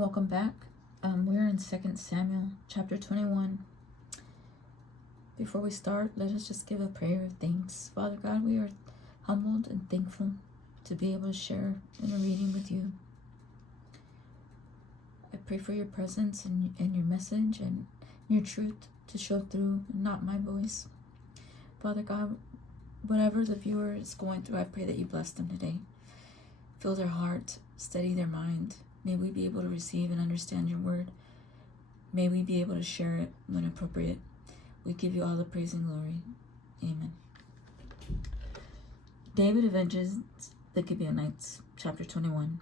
welcome back. We're in 2 Samuel chapter 21. Before we start, let us just give a prayer of thanks. Father God, we are humbled and thankful to be able to share in a reading with you. I pray for your presence and your message and your truth to show through, not my voice. Father God, whatever the viewer is going through, I pray that you bless them today. Fill their heart, steady their mind. May we be able to receive and understand your word. May we be able to share it when appropriate. We give you all the praise and glory. Amen. David avenges the Gibeonites, chapter 21.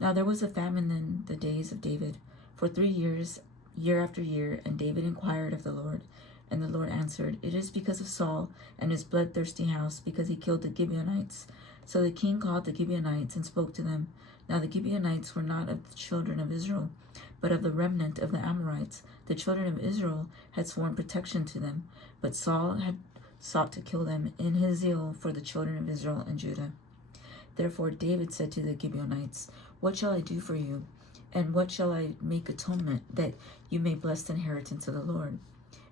Now there was a famine in the days of David for 3 years, year after year, and David inquired of the Lord. And the Lord answered, "It is because of Saul and his bloodthirsty house, because he killed the Gibeonites." So the king called the Gibeonites and spoke to them. Now the Gibeonites were not of the children of Israel, but of the remnant of the Amorites. The children of Israel had sworn protection to them, but Saul had sought to kill them in his zeal for the children of Israel and Judah. Therefore David said to the Gibeonites, "What shall I do for you? And what shall I make atonement, that you may bless the inheritance of the Lord?"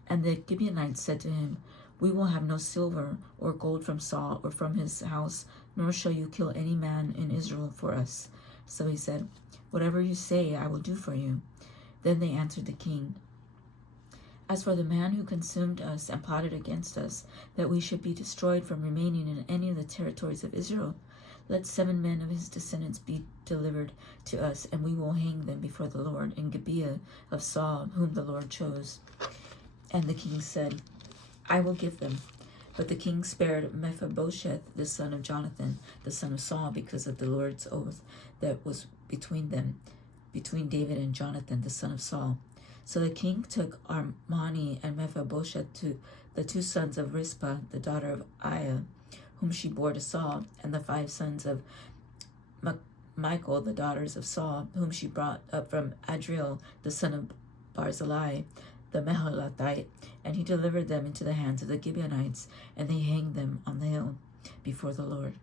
And the Gibeonites said to him, "We will have no silver or gold from Saul or from his house, nor shall you kill any man in Israel for us." So he said, "Whatever you say, I will do for you." Then they answered the king, "As for the man who consumed us and plotted against us, that we should be destroyed from remaining in any of the territories of Israel, let 7 men of his descendants be delivered to us, and we will hang them before the Lord in Gibeah of Saul, whom the Lord chose." And the king said, "I will give them." But the king spared Mephibosheth, the son of Jonathan, the son of Saul, because of the Lord's oath that was between them, between David and Jonathan, the son of Saul. So the king took Armani and Mephibosheth, to the 2 sons of Rizpah, the daughter of Aiah, whom she bore to Saul, and the 5 sons of Michal, the daughters of Saul, whom she brought up from Adriel, the son of Barzillai, the Meholathite, and he delivered them into the hands of the Gibeonites, and they hanged them on the hill before the Lord.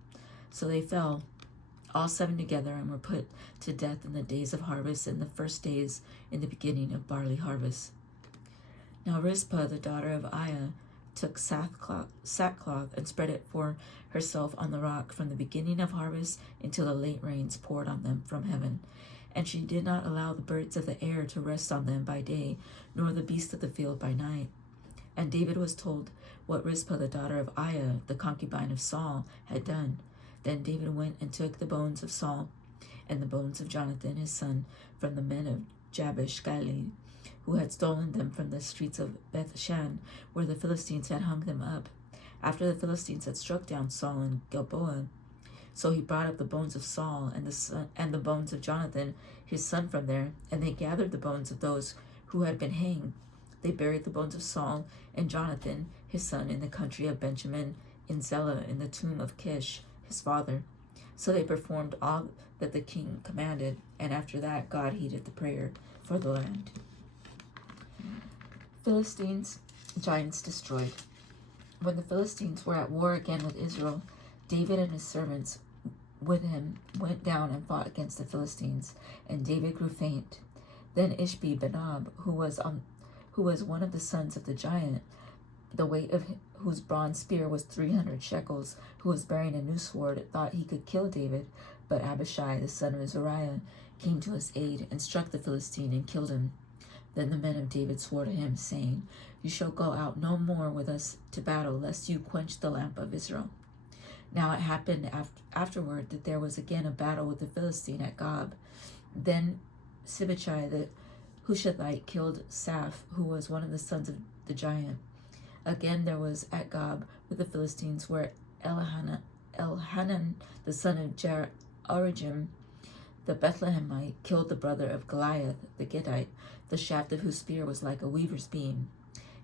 So they fell, all 7 together, and were put to death in the days of harvest, in the first days in the beginning of barley harvest. Now Rizpah, the daughter of Aiah, took sackcloth and spread it for herself on the rock from the beginning of harvest until the late rains poured on them from heaven. And she did not allow the birds of the air to rest on them by day, nor the beasts of the field by night. And David was told what Rizpah, the daughter of Aiah, the concubine of Saul, had done. Then David went and took the bones of Saul and the bones of Jonathan his son from the men of Jabesh Gilead, who had stolen them from the streets of Bethshan, where the Philistines had hung them up, after the Philistines had struck down Saul in Gilboa. So he brought up the bones of Saul and the bones of Jonathan his son from there, and they gathered the bones of those who had been hanged. They buried the bones of Saul and Jonathan his son in the country of Benjamin, in Zelah, in the tomb of Kish his father. So they performed all that the king commanded, and after that God heeded the prayer for the land. Philistines, giants destroyed. When the Philistines were at war again with Israel, David and his servants with him went down and fought against the Philistines, and David grew faint. Then Ishbi-Benob, who was one of the sons of the giant, the weight of whose bronze spear was 300 shekels, who was bearing a new sword, thought he could kill David. But Abishai, the son of Zeruiah, came to his aid and struck the Philistine and killed him. Then the men of David swore to him, saying, "You shall go out no more with us to battle, lest you quench the lamp of Israel." Now it happened afterward that there was again a battle with the Philistine at Gob. Then Sibbechai the Hushathite killed Saph, who was one of the sons of the giant. Again there was at Gob with the Philistines, where Elhanan the son of Jehoiarib the Bethlehemite killed the brother of Goliath the Gittite, the shaft of whose spear was like a weaver's beam.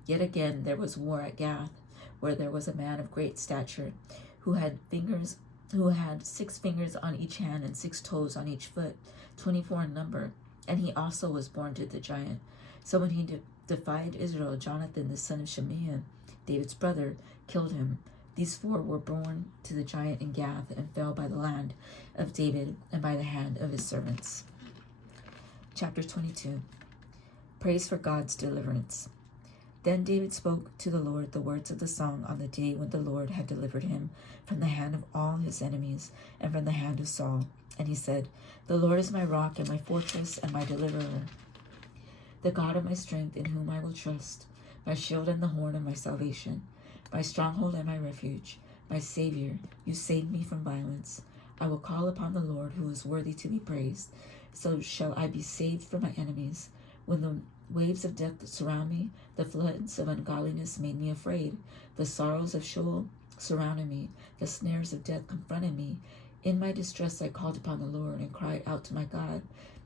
Yet again there was war at Gath, where there was a man of great stature, who had 6 fingers on each hand and 6 toes on each foot, 24 in number, and he also was born to the giant. So when he defied Israel, Jonathan the son of Shemaiah, David's brother, killed him. These 4 were born to the giant in Gath, and fell by the land of David and by the hand of his servants. Chapter 22. Praise for God's deliverance. Then David spoke to the Lord the words of the song on the day when the Lord had delivered him from the hand of all his enemies and from the hand of Saul. And he said, The Lord is my rock and my fortress and my deliverer, the God of my strength, in whom I will trust, my shield and the horn of my salvation, my stronghold and my refuge, my Savior. You save me from violence. I will call upon the Lord, who is worthy to be praised. So shall I be saved from my enemies. When the waves of death surround me, the floods of ungodliness made me afraid. The sorrows of Sheol surrounded me. The snares of death confronted me. In my distress I called upon the Lord and cried out to my God.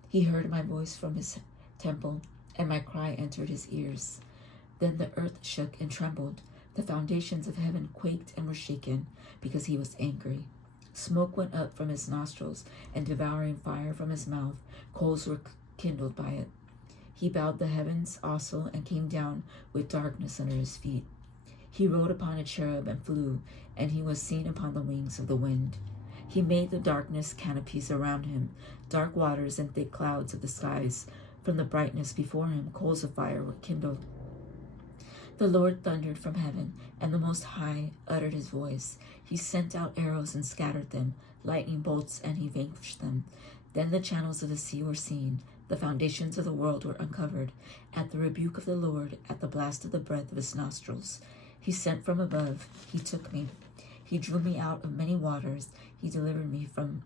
He heard my voice from his temple, and my cry entered his ears. Then the earth shook and trembled. The foundations of heaven quaked and were shaken, because he was angry. Smoke went up from his nostrils, and devouring fire from his mouth. Coals were kindled by it. He bowed the heavens also, and came down with darkness under his feet. He rode upon a cherub and flew, and he was seen upon the wings of the wind. He made the darkness canopies around him, dark waters and thick clouds of the skies. From the brightness before him, coals of fire were kindled. The Lord thundered from heaven, and the Most High uttered his voice. He sent out arrows and scattered them, lightning bolts, and he vanquished them. Then the channels of the sea were seen. The foundations of the world were uncovered. At the rebuke of the Lord, at the blast of the breath of his nostrils, he sent from above. He took me. He drew me out of many waters. He delivered me from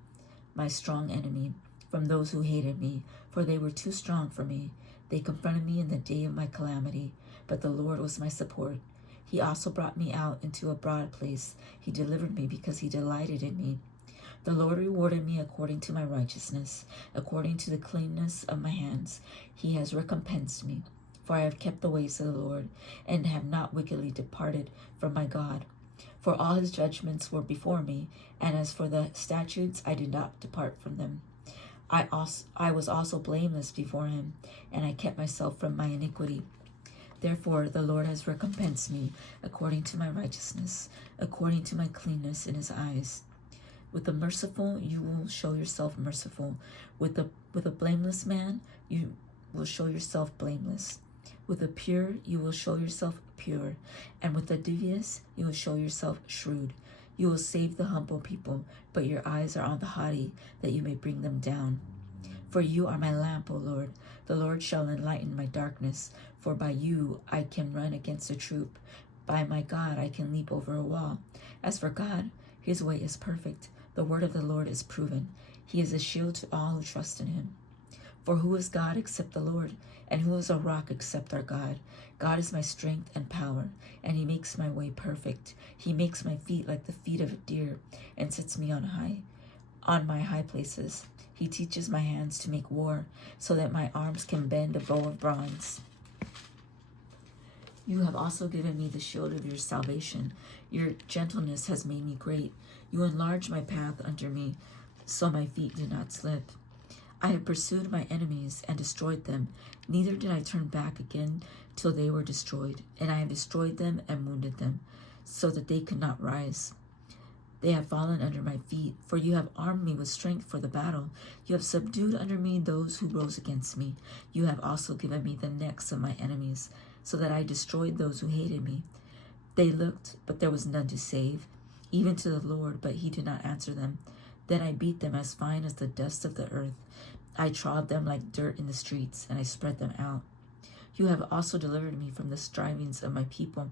my strong enemy, from those who hated me, for they were too strong for me. They confronted me in the day of my calamity, but the Lord was my support. He also brought me out into a broad place. He delivered me because he delighted in me. The Lord rewarded me according to my righteousness, according to the cleanness of my hands. He has recompensed me, for I have kept the ways of the Lord, and have not wickedly departed from my God. For all his judgments were before me, and as for the statutes, I did not depart from them. I was also blameless before him, and I kept myself from my iniquity. Therefore the Lord has recompensed me according to my righteousness, according to my cleanness in his eyes. With the merciful you will show yourself merciful. With a blameless man you will show yourself blameless. With the pure you will show yourself pure, and with the devious you will show yourself shrewd. You will save the humble people, but your eyes are on the haughty, that you may bring them down. For you are my lamp, O Lord. The Lord shall enlighten my darkness. For by you I can run against a troop. By my God I can leap over a wall. As for God, his way is perfect. The word of the Lord is proven. He is a shield to all who trust in him. For who is God except the Lord? And who is a rock except our God? God is my strength and power, and he makes my way perfect. He makes my feet like the feet of a deer, and sets me on my high places. He teaches my hands to make war, so that my arms can bend a bow of bronze. You have also given me the shield of your salvation. Your gentleness has made me great. You enlarged my path under me, so my feet did not slip. I have pursued my enemies and destroyed them. Neither did I turn back again till they were destroyed. And I have destroyed them and wounded them, so that they could not rise. They have fallen under my feet, for you have armed me with strength for the battle. You have subdued under me those who rose against me. You have also given me the necks of my enemies, so that I destroyed those who hated me. They looked, but there was none to save, even to the Lord, but he did not answer them. Then I beat them as fine as the dust of the earth. I trod them like dirt in the streets, and I spread them out. You have also delivered me from the strivings of my people.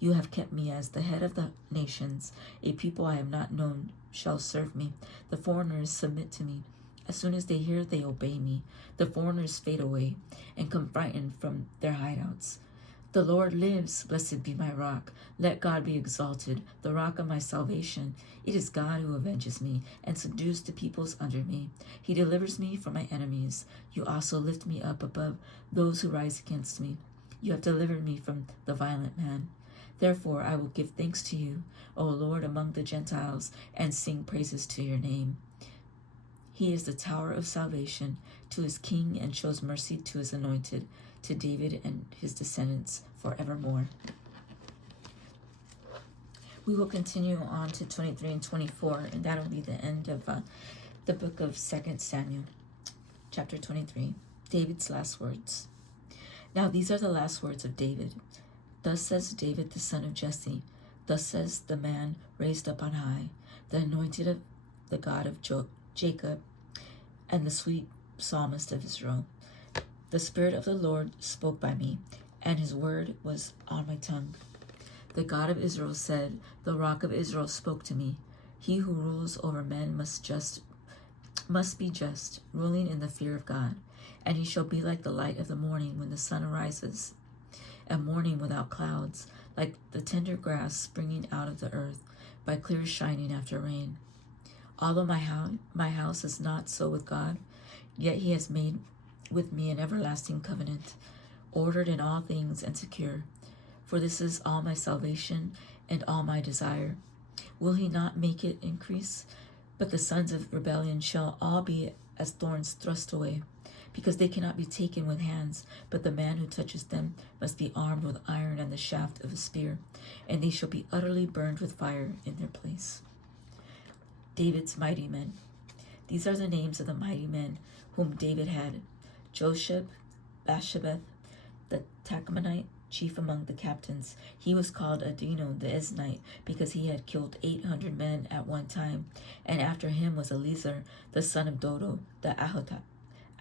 You have kept me as the head of the nations. A people I have not known shall serve me. The foreigners submit to me. As soon as they hear, they obey me. The foreigners fade away and come frightened from their hideouts. The Lord lives, blessed be my rock. Let God be exalted, the rock of my salvation. It is God who avenges me and subdues the peoples under me. He delivers me from my enemies. You also lift me up above those who rise against me. You have delivered me from the violent man. Therefore I will give thanks to you, O Lord, among the Gentiles, and sing praises to your name. He is the tower of salvation to his king, and shows mercy to his anointed, to David and his descendants forevermore. We will continue on to 23 and 24, and that will be the end of the book of 2 Samuel, chapter 23. David's last words. Now these are the last words of David. Thus says David the son of Jesse. Thus says the man raised up on high, the anointed of the God of Jacob, and the sweet psalmist of Israel. The Spirit of the Lord spoke by me, and his word was on my tongue. The God of Israel said, the Rock of Israel spoke to me. He who rules over men must be just, ruling in the fear of God. And he shall be like the light of the morning when the sun arises, a morning without clouds, like the tender grass springing out of the earth by clear shining after rain. Although my house is not so with God, yet he has made with me an everlasting covenant, ordered in all things and secure. For this is all my salvation and all my desire. Will he not make it increase? But the sons of rebellion shall all be as thorns thrust away, because they cannot be taken with hands, but the man who touches them must be armed with iron and the shaft of a spear, and they shall be utterly burned with fire in their place. David's mighty men. These are the names of the mighty men whom David had: Josheb, Basshebeth, the Tachmonite, chief among the captains. He was called Adino the Eznite, because he had killed 800 men at one time. And after him was Eleazar, the son of Dodo, the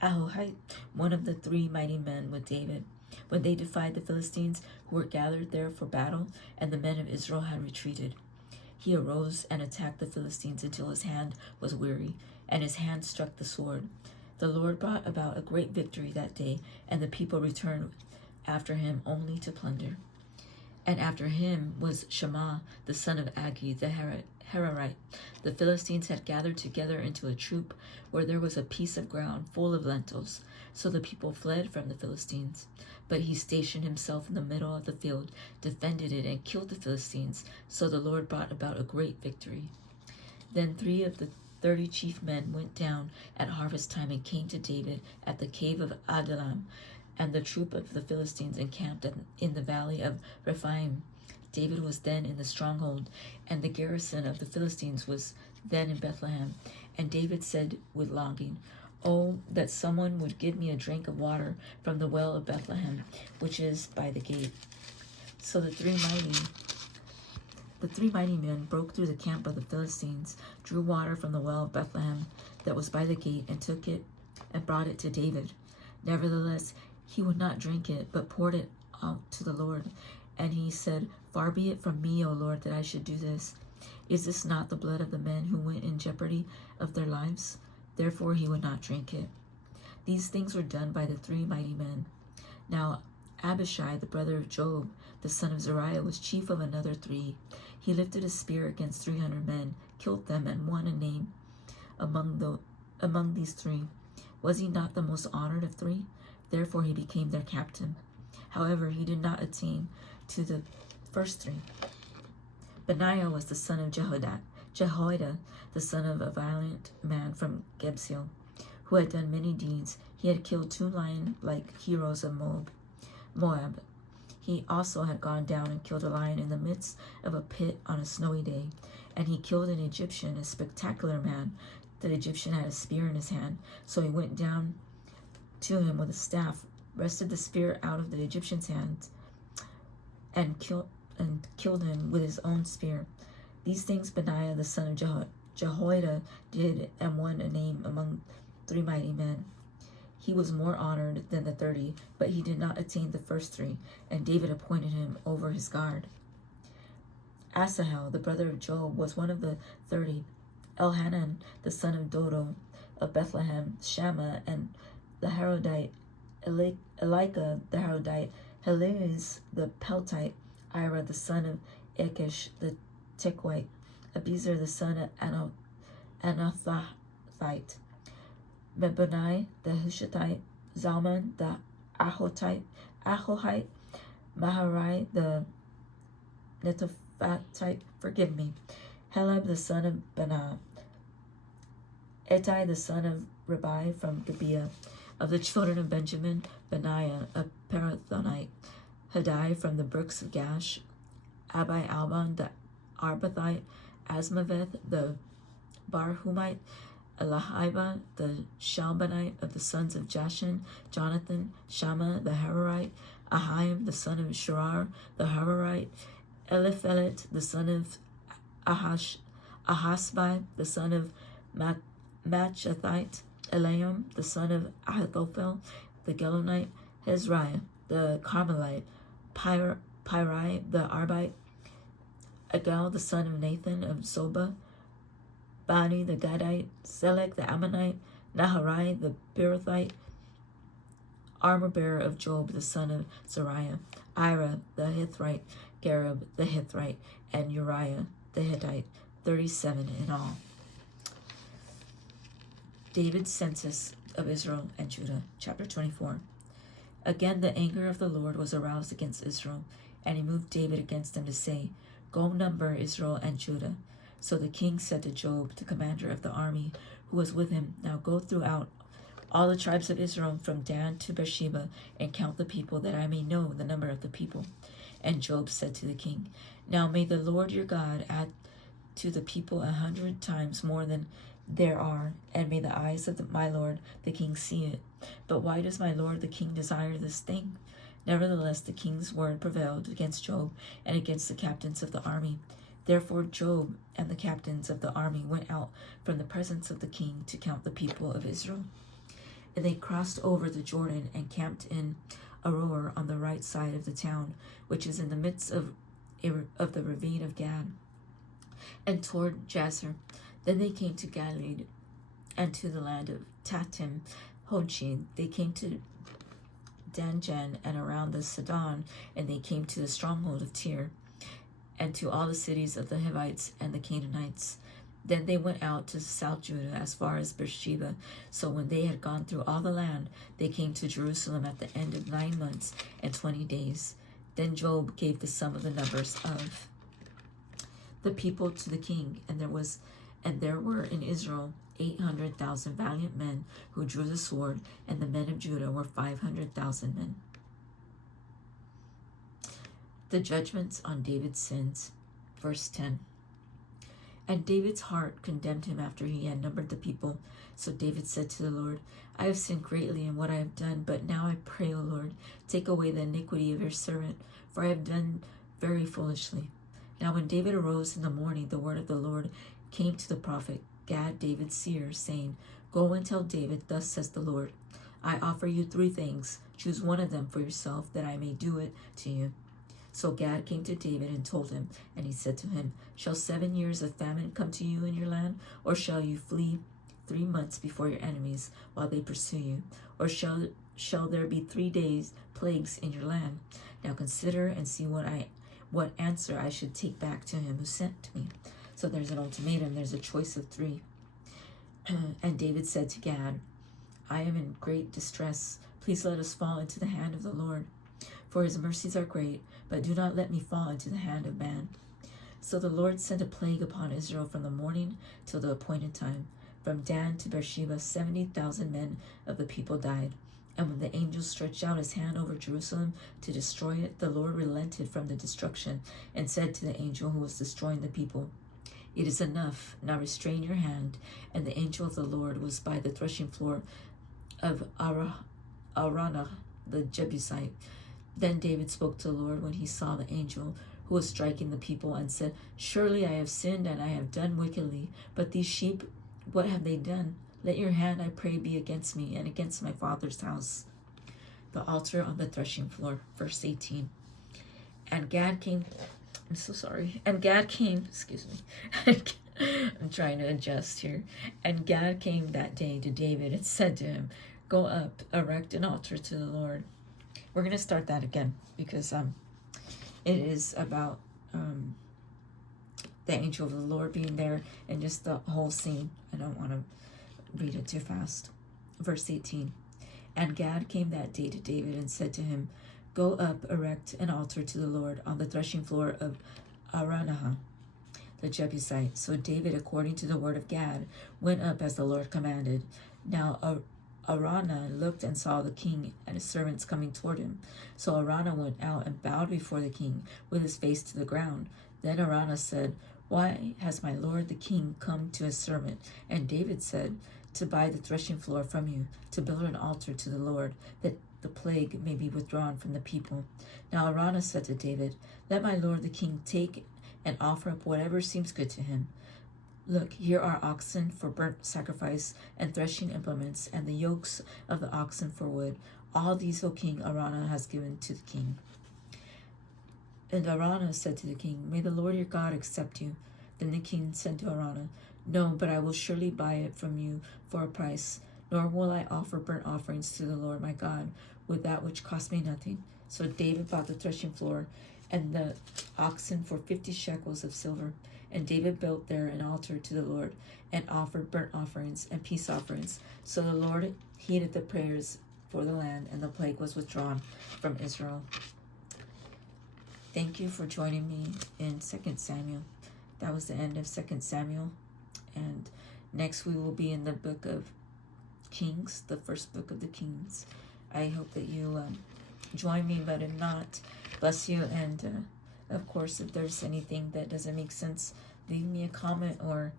Ahohite, one of the 3 mighty men with David, when they defied the Philistines who were gathered there for battle, and the men of Israel had retreated. He arose and attacked the Philistines until his hand was weary, and his hand struck the sword. The Lord brought about a great victory that day, and the people returned after him only to plunder. And after him was Shammah, the son of Agi, the Hararite. The Philistines had gathered together into a troop where there was a piece of ground full of lentils. So the people fled from the Philistines. But he stationed himself in the middle of the field, defended it, and killed the Philistines. So the Lord brought about a great victory. Then 3 of the 30 chief men went down at harvest time and came to David at the cave of Adullam, and the troop of the Philistines encamped in the valley of Rephaim. David was then in the stronghold, and the garrison of the Philistines was then in Bethlehem. And David said with longing, "Oh, that someone would give me a drink of water from the well of Bethlehem, which is by the gate." So the three mighty men broke through the camp of the Philistines, drew water from the well of Bethlehem that was by the gate, and took it and brought it to David. Nevertheless, he would not drink it, but poured it out to the Lord. And he said, "Far be it from me, O Lord, that I should do this. Is this not the blood of the men who went in jeopardy of their lives?" Therefore he would not drink it. These things were done by the 3 mighty men. Now Abishai, the brother of Joab, the son of Zeruiah, was chief of another 3. He lifted a spear against 300 men, killed them, and won a name among these 3. Was he not the most honored of 3? Therefore he became their captain. However, he did not attain to the first 3. Benaiah was the son of Jehoiada, the son of a valiant man from Gebseel, who had done many deeds. He had killed 2 lion-like heroes of Moab. He also had gone down and killed a lion in the midst of a pit on a snowy day. And he killed an Egyptian, a spectacular man. The Egyptian had a spear in his hand, so he went down to him with a staff, wrested the spear out of the Egyptian's hand, and killed him with his own spear. These things Benaiah the son of Jehoiada did, and won a name among 3 mighty men. He was more honored than the 30, but he did not attain the first 3, and David appointed him over his guard. Asahel, the brother of Joab, was one of the 30. Elhanan, the son of Dodo of Bethlehem, Shammah, and the Harodite, Elika the Harodite, Helez the Peltite, Ira the son of Achish the Tekoite, Abiezer the son of Anathothite, Mebonai the Hushathite, Zalman the Ahohite, Maharai the Netophathite, Heleb the son of Benah, Etai the son of Ribai from Gibeah. Of the children of Benjamin, Benaiah, a Parathonite, Hadai from the brooks of Gash, Abi Alban the Arbathite, Asmaveth the Barhumite, Elihibah the Shalbanite of the sons of Jashan, Jonathan, Shammah the Hararite, Ahim the son of Shurar the Hararite, Eliphelet the son of Ahasbai the son of Machathite, Eliam the son of Ahithophel the Gelonite, Hezriah the Carmelite, Pirai the Arbite, Agal the son of Nathan of Zobah, Bani the Gadite, Selek the Ammonite, Naharai the Beerothite, armor-bearer of Job the son of Zariah, Ira the Hithite, Gareb the Hithite, and Uriah the Hittite, 37 in all. David's census of Israel and Judah, chapter 24. Again the anger of the Lord was aroused against Israel, and he moved David against them to say, Go number Israel and Judah. So the king said to Job, the commander of the army, who was with him, Now go throughout all the tribes of Israel from Dan to Beersheba, and count the people, that I may know the number of the people. And Job said to the king, Now may the Lord your God add to the people 100 times more than there are, and may the eyes of my lord the king see it. But why does my lord the king desire this thing? Nevertheless the king's word prevailed against Job and against the captains of the army. Therefore Job and the captains of the army went out from the presence of the king to count the people of Israel. And they crossed over the Jordan and camped in Aroer on the right side of the town, which is in the midst of the ravine of Gad, and toward Jazer. Then they came to Galilee and to the land of Tatim Hodshi. They came to Danjan and around the Sidon, and they came to the stronghold of Tyre, and to all the cities of the Hivites and the Canaanites. Then they went out to South Judah as far as Beersheba. So when they had gone through all the land, they came to Jerusalem at the end of 9 months and 20 days. Then Job gave the sum of the numbers of the people to the king, and there were in Israel 800,000 valiant men who drew the sword, and the men of Judah were 500,000 men. The judgments on David's sins, verse 10. And David's heart condemned him after he had numbered the people. So David said to the Lord, I have sinned greatly in what I have done, but now I pray, O Lord, take away the iniquity of your servant, for I have done very foolishly. Now when David arose in the morning, the word of the Lord came to the prophet Gad, David's seer, saying, Go and tell David, thus says the Lord, I offer you 3 things. Choose one of them for yourself, that I may do it to you. So Gad came to David and told him, and he said to him, Shall 7 years of famine come to you in your land, or shall you flee 3 months before your enemies while they pursue you? Or shall there be 3 days plagues in your land? Now consider and see what answer I should take back to him who sent me. So there's an ultimatum, there's a choice of 3. And David said to Gad, I am in great distress. Please let us fall into the hand of the Lord. For his mercies are great, but do not let me fall into the hand of man. So the Lord sent a plague upon Israel from the morning till the appointed time. From Dan to Beersheba 70,000 men of the people died. And when the angel stretched out his hand over Jerusalem to destroy it, the Lord relented from the destruction and said to the angel who was destroying the people, It is enough, now restrain your hand. And the angel of the Lord was by the threshing floor of Araunah the Jebusite. Then David spoke to the Lord when he saw the angel who was striking the people, and said, Surely I have sinned, and I have done wickedly. But these sheep, what have they done? Let your hand, I pray, be against me and against my father's house. The altar on the threshing floor, verse 18. And Gad came, I'm so sorry. And Gad came, excuse me. I'm trying to adjust here. And Gad came that day to David and said to him, Go up, erect an altar to the Lord. We're going to start that again because it is about the angel of the Lord being there and just the whole scene. I don't want to read it too fast. Verse 18. And Gad came that day to David and said to him, Go up, erect an altar to the Lord on the threshing floor of Araunah the Jebusite. So David, according to the word of Gad, went up as the Lord commanded. Now Araunah looked and saw the king and his servants coming toward him. So Araunah went out and bowed before the king with his face to the ground. Then Araunah said, Why has my lord the king come to his servant? And David said, To buy the threshing floor from you, to build an altar to the Lord, that the plague may be withdrawn from the people. Now Araunah said to David, Let my lord the king take and offer up whatever seems good to him. Look, here are oxen for burnt sacrifice, and threshing implements, and the yokes of the oxen for wood. All these, O king, Araunah has given to the king. And Araunah said to the king, May the Lord your God accept you. Then the king said to Araunah, No, but I will surely buy it from you for a price, nor will I offer burnt offerings to the Lord my God with that which cost me nothing. So David bought the threshing floor and the oxen for 50 shekels of silver. And David built there an altar to the Lord, and offered burnt offerings and peace offerings. So the Lord heeded the prayers for the land, and the plague was withdrawn from Israel. Thank you for joining me in 2 Samuel. That was the end of 2 Samuel. And next we will be in the book of Kings, the first book of the Kings. I hope that you join me, but if not, bless you. And of course, if there's anything that doesn't make sense, leave me a comment, or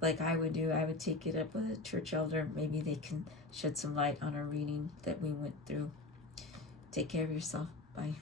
like I would do, I would take it up with a church elder. Maybe they can shed some light on our reading that we went through. Take care of yourself. Bye.